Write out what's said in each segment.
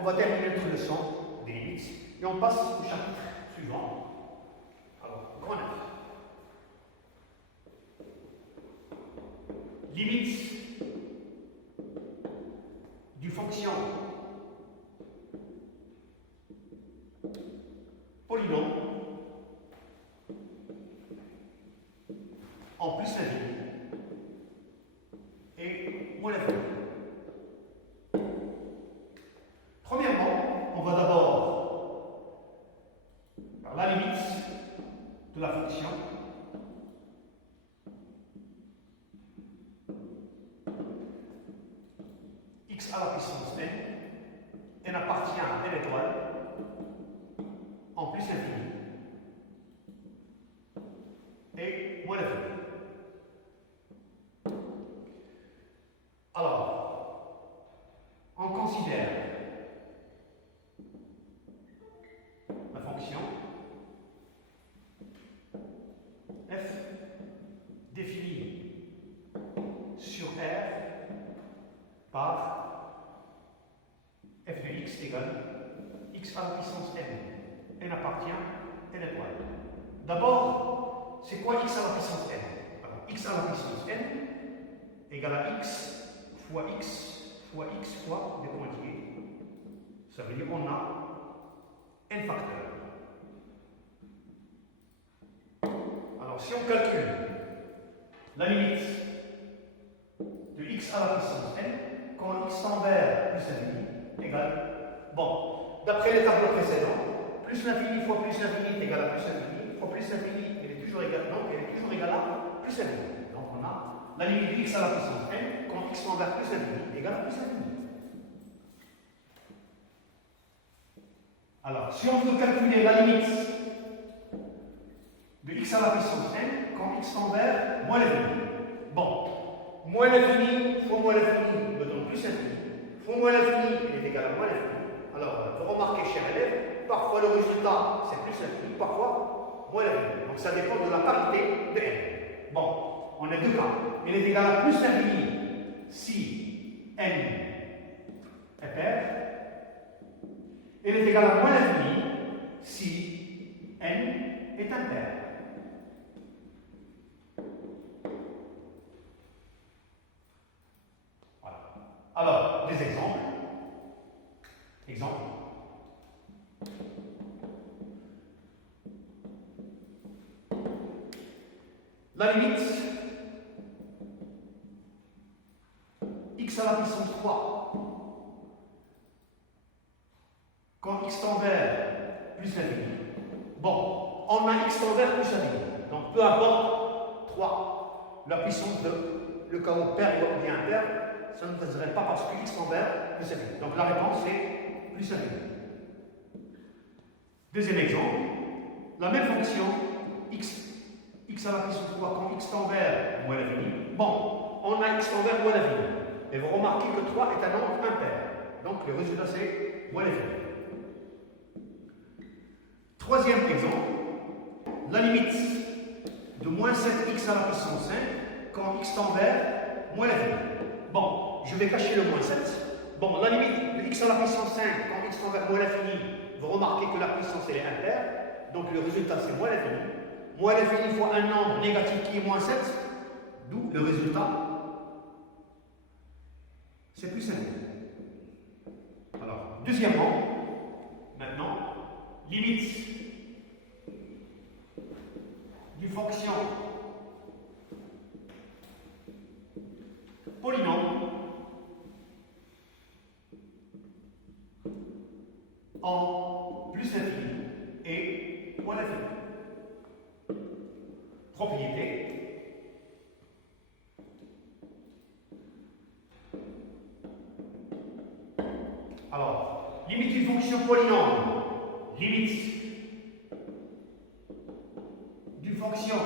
on va terminer notre leçon des limites et on passe au chapitre suivant. Alors, grand F. Limite du fonction polynôme en plus l'infini et moins l'infini. Premièrement, on va d'abord par la limite de la fonction x à la puissance n appartient à n étoile en plus l'infini et moins l'infini. Alors, on considère la fonction f définie sur R par f de x égale x à la puissance n. N appartient à n étoile. D'abord, c'est quoi x à la puissance n? Alors, x à la puissance n égale à x fois des pointillés. Ça veut dire qu'on a n facteurs. Alors, si on calcule la limite de x à la puissance n, quand x tend vers plus l'infini égale, bon, d'après les tableaux précédents, plus l'infini fois plus l'infini est égal à plus l'infini, fois plus l'infini, elle est toujours égale, non, elle est toujours égale à plus l'infini. Donc on a la limite de x à la puissance n, quand x tend vers plus l'infini, égale à plus l'infini. Alors, si on veut calculer la limite de x à la puissance n, quand x tend vers moins l'infini. Bon, moins l'infini fois moins l'infini me donne plus l'infini. Fois moins l'infini, elle est égale à moins l'infini. Alors, vous remarquez, cher élève, parfois le résultat c'est plus l'infini, parfois moins l'infini. Donc ça dépend de la parité de n. Bon, on a deux cas. Elle est égale à plus l'infini si n est pair. Elle est égale à moins l'infini si n est impair. Voilà. Alors, des exemples. Exemple. La limite x à la puissance 3 quand x tend vers plus l'infini. Bon, on a x tend vers plus l'infini. Donc peu importe 3, la puissance de le cas où pair ou bien impair, ça ne intéresse pas parce que x tend vers plus l'infini. Donc la réponse est plus l'infini. Deuxième exemple, la même fonction x à la puissance 3 quand x tend vers moins l'infini. Bon, on a x tend vers moins l'infini. Et vous remarquez que 3 est un nombre impair. Donc le résultat c'est moins l'infini. Troisième exemple, la limite de moins 7x à la puissance 5 quand x tend vers moins l'infini. Bon, je vais cacher le moins 7. Bon, la limite de x à la puissance 5 quand x tend vers moins l'infini, vous remarquez que la puissance elle est impaire. Donc le résultat c'est moins l'infini. Moins l'infini fois un nombre négatif qui est moins 7, d'où le résultat, c'est plus simple. Alors, deuxièmement, maintenant, limite d'une fonction polynôme en plus l'infini et moins l'infini. Propriété. Alors, limite d'une fonction polynôme. Limite d'une fonction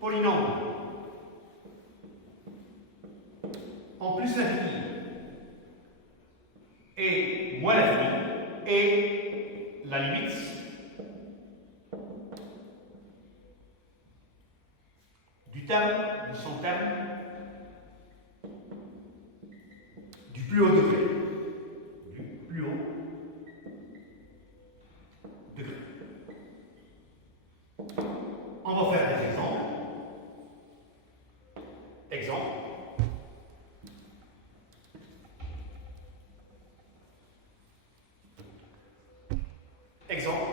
polynôme en plus l'infini et moins l'infini et la limite du terme, de son terme plus haut degré. Du plus haut degré. On va faire des exemples. Exemple. Exemple.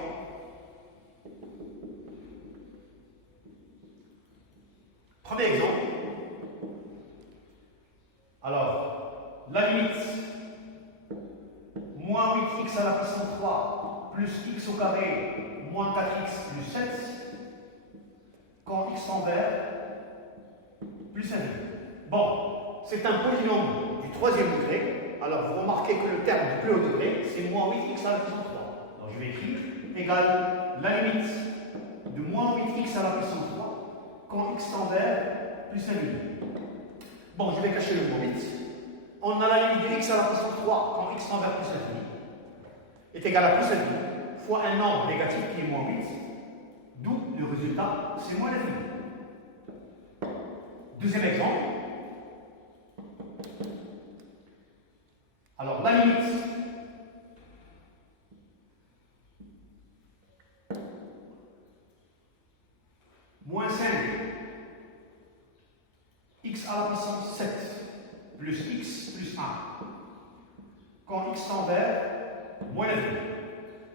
Premier exemple. Alors, la limite moins 8x à la puissance 3 plus x au carré moins 4x plus 7 quand x tend vers plus 1. Bon, c'est un polynôme du troisième degré. Alors, vous remarquez que le terme du plus haut degré, c'est moins 8x à la puissance 3. Alors, je vais écrire égale la limite de moins 8x à la puissance 3 quand x tend vers plus 1. Bon, je vais cacher le moins 8. On a la limite de x à la puissance 3 quand x tend vers plus 1 est égal à plus 1 fois un nombre négatif qui est moins 8. D'où le résultat, c'est moins l'infini. Deuxième exemple. Alors, la limite moins 5 x à la puissance 7 plus x plus 1 quand x tend vers moins l'infini.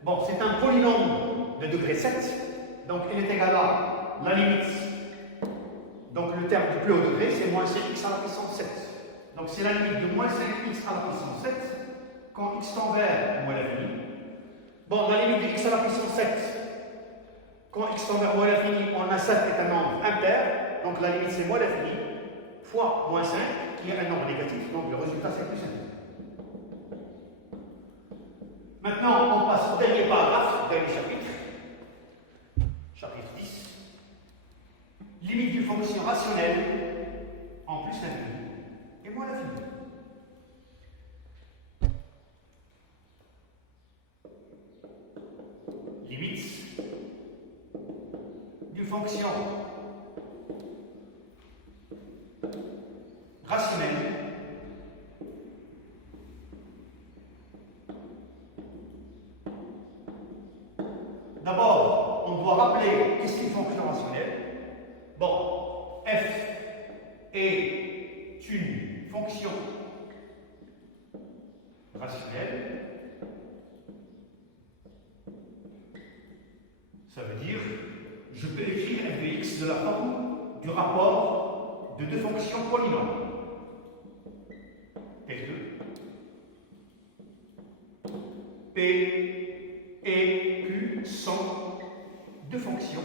Bon, c'est un polynôme de degré 7, donc il est égal à la limite. Donc le terme du plus haut degré, c'est moins 5x à la puissance 7. Donc c'est la limite de moins 5x à la puissance 7 quand x tend vers moins l'infini. Bon, la limite de x à la puissance 7, quand x tend vers moins l'infini, on a 7 est un nombre impair, donc la limite c'est moins l'infini, fois moins 5, qui est un nombre négatif, donc le résultat c'est plus 5. Maintenant, on passe au dernier paragraphe, dernier chapitre, chapitre 10. Limite d'une fonction rationnelle en plus l'infini et moins l'infini. Limite d'une fonction rationnelle d'abord, on doit rappeler qu'est-ce qu'une fonction rationnelle. Bon, f est une fonction rationnelle. Ça veut dire, je peux écrire f de x de la forme du rapport de deux fonctions polynômes. F2, P et Q sont deux fonctions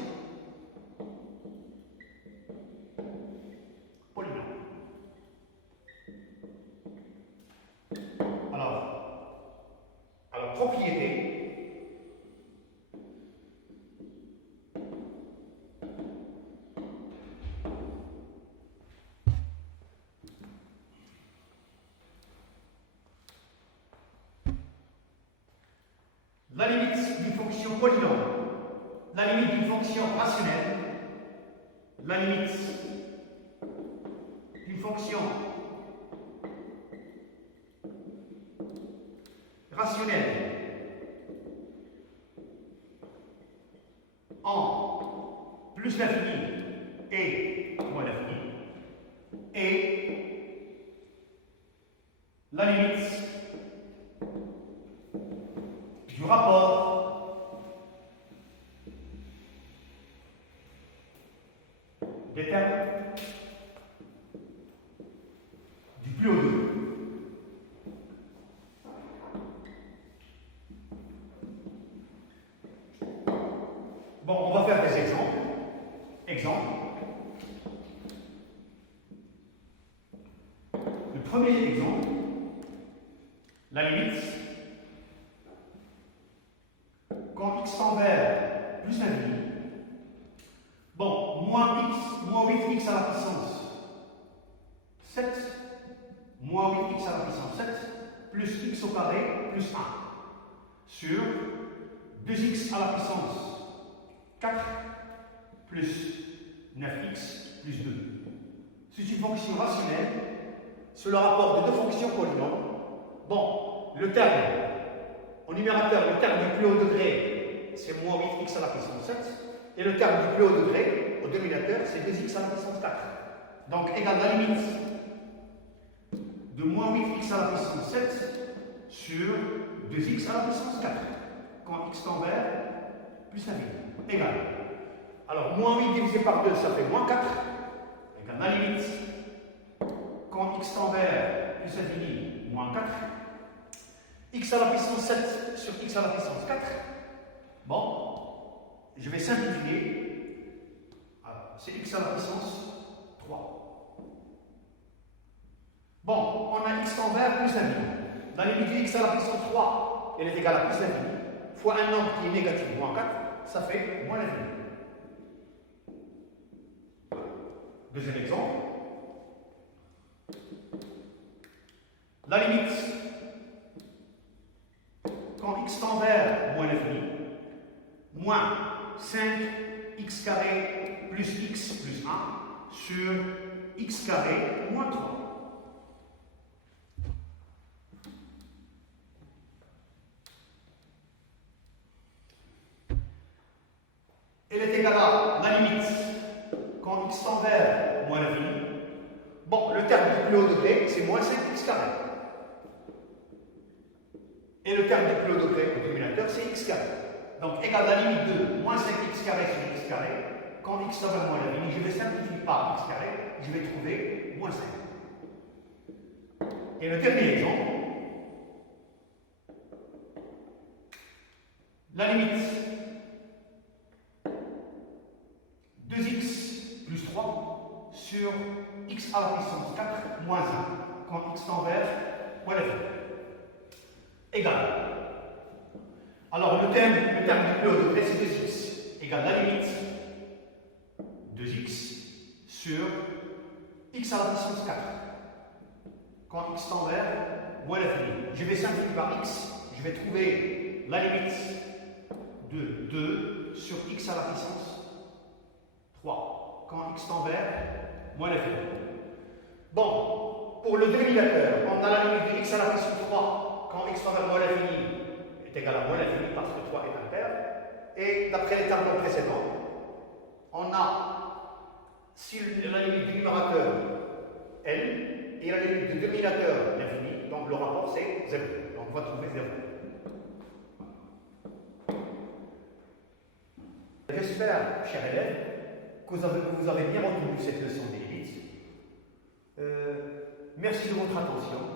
polynômes. Alors propriété. La limite d'une fonction polynôme, la limite d'une fonction rationnelle, la limite d'une fonction rationnelle en plus l'infini et moins l'infini, et la limite du rapport des termes du plus haut degré. Bon, on va faire des exemples. Exemple. Le premier exemple, la limite quand x tend vers plus l'infini. Bon, moins 8x à la puissance 7, moins 8x à la puissance 7, plus x au carré plus 1, sur 2x à la puissance 4, plus 9x plus 2. C'est une fonction rationnelle sur le rapport de deux fonctions polynômes. Bon, le terme, au numérateur, le terme du plus haut degré, c'est moins 8x à la puissance 7. Et le terme du plus haut degré, au dénominateur, c'est 2x à la puissance 4. Donc, égale la limite de moins 8x à la puissance 7 sur 2x à la puissance 4. Quand x tend vers plus l'infini. Égal. Alors, moins 8 divisé par 2, ça fait moins 4. Égale la limite. Quand x tend vers plus l'infini, moins 4. X à la puissance 7 sur x à la puissance 4. Bon, je vais simplifier. C'est x à la puissance 3. Bon, on a x tend vers plus l'infini. La limite de x à la puissance 3, elle est égale à plus l'infini, fois un nombre qui est négatif, moins 4, ça fait moins l'infini. Deuxième exemple. La limite, quand x tend vers moins l'infini, moins 5x carré plus x plus 1 sur x carré moins 3. Elle est égale à la limite quand x tend vers moins l'infini. Bon, le terme du plus haut degré, c'est moins 5x carré. Et le terme du plus haut degré au dénominateur, c'est x carré. Donc, égale la limite de moins 5x carré sur x carré. Quand x tend vers moins l'infini, je vais simplifier par x carré, je vais trouver moins 5. Et le dernier exemple, la limite 2x plus 3 sur x à la puissance 4 moins 1 quand x tend vers moins l'infini. Égal. Alors le terme du plus haut degré c'est 2x égale la limite 2x sur x à la puissance 4 quand x tend vers moins l'infini. Je vais simplifier par x, je vais trouver la limite de 2 sur x à la puissance 3 quand x tend vers moins l'infini. Bon, pour le dénominateur, on a la limite de x à la puissance 3 quand x tend vers moins l'infini est égal à moins l'infini parce que 3 est impair. Et d'après les tableaux précédents, on a si la limite du numérateur L et la limite du dénominateur l'infini, donc le rapport c'est 0. Donc on va trouver 0. J'espère, chers élèves, que vous avez bien retenu cette leçon des limites. Merci de votre attention.